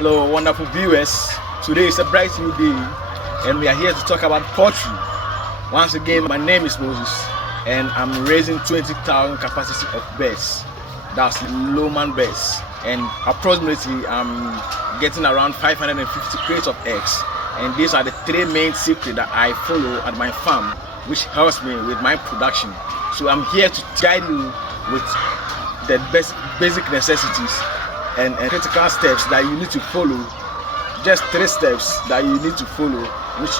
Hello, wonderful viewers. Today is a bright new day, and we are here to talk about poultry. Once again, my name is Moses, and I'm raising 20,000 capacity of birds. That's lowman birds, and approximately I'm getting around 550 crates of eggs. And these are the three main secrets that I follow at my farm, which helps me with my production. So I'm here to guide you with the basic necessities and critical steps that you need to follow. Just 3 steps that you need to follow, which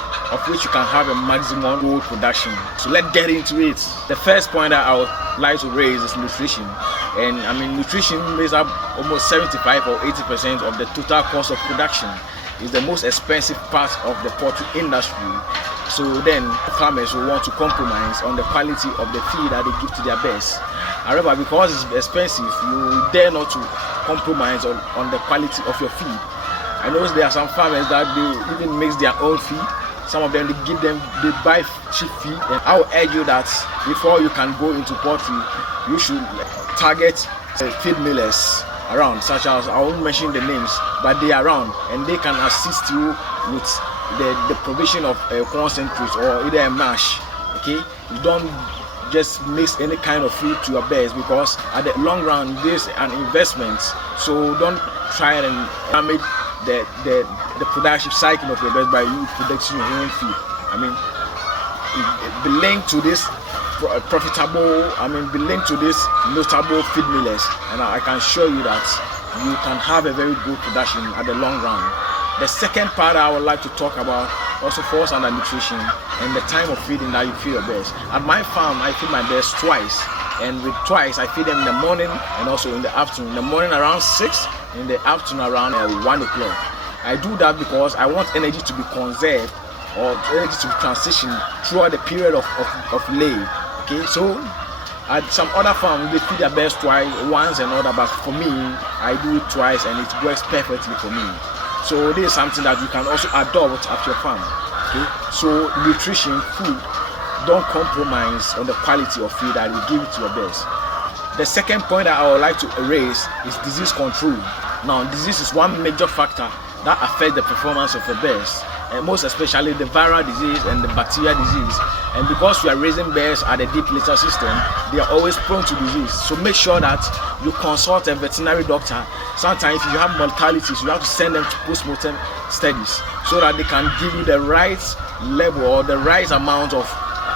you can have a maximum gold production. So let's get into it. The first point that I would like to raise is nutrition. And I mean, nutrition makes up almost 75 or 80% of the total cost of production. It's the most expensive part of the poultry industry. So then farmers will want to compromise on the quality of the feed that they give to their birds. However, because it's expensive, you dare not to compromise on the quality of your feed. I know there are some farmers that they even mix their own feed. Some of them they buy cheap feed. And I will urge you that before you can go into poultry, you should target feed millers around, such as I won't mention the names, but they are around and they can assist you with the provision of a concentrate or either a mash. Okay, you don't just mix any kind of food to your birds, because at the long run this is an investment. So don't try and damage the production cycle of your birds by you producing your own food. I mean, be linked to this profitable, be linked to this notable feed millers, and I can show you that you can have a very good production at the long run. The second part I would like to talk about also falls under nutrition and the time of feeding that you feed your birds. At my farm, I feed my birds twice, and with twice I feed them in the morning and also in the afternoon. In the morning around 6, in the afternoon around 1 o'clock. I do that because I want energy to be conserved or energy to transition throughout the period of lay. Okay, so at some other farms they feed their birds once and other, but for me I do it twice and it works perfectly for me. So this is something that you can also adopt at your farm. Okay, so nutrition, food, don't compromise on the quality of feed that you give it to your birds. The second point that I would like to raise is disease control. Now, disease is one major factor that affects the performance of the birds, and most especially the viral disease and the bacterial disease. And because we are raising birds at a deep litter system, they are always prone to disease. So make sure that you consult a veterinary doctor. Sometimes if you have mortalities, you have to send them to post-mortem studies so that they can give you the right level or the right amount of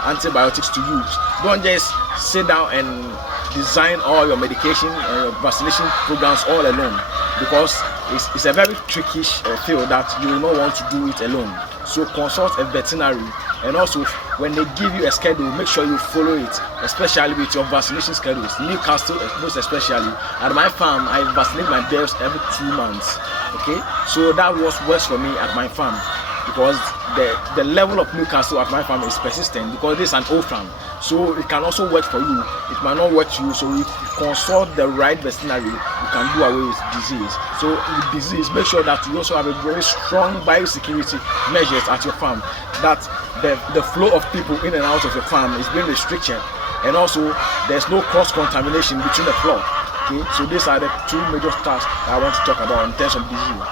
antibiotics to use. Don't just sit down and design all your medication and your vaccination programs all alone, because it's a very tricky field that you will not want to do it alone. So consult a veterinary, and also when they give you a schedule, make sure you follow it, especially with your vaccination schedules. Newcastle most especially. At my farm, I vaccinate my birds every 2 months. Okay, so that works for me at my farm, because the level of Newcastle at my farm is persistent, because this is an old farm. So it can also work for you, it might not work for you. So if you consult the right veterinary, you can do away with disease. So with disease, make sure that you also have a very strong biosecurity measures at your farm, that the flow of people in and out of your farm is being restricted, and also there's no cross contamination between the flock. Okay, so these are the 2 major tasks that I want to talk about in terms of disease.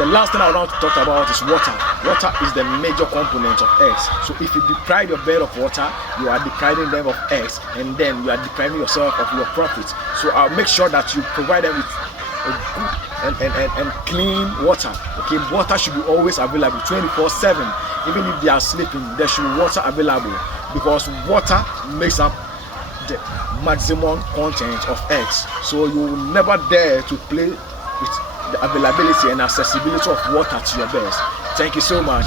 The last thing I want to talk about is water. Water is the major component of eggs. So if you deprive your bird of water, you are depriving them of eggs, and then you are depriving yourself of your profit. So I'll make sure that you provide them with a good and clean water. Okay, water should be always available 24/7. Even if they are sleeping, there should be water available, because water makes up the maximum content of eggs. So you will never dare to play with the availability and accessibility of water to your birds. Thank you so much.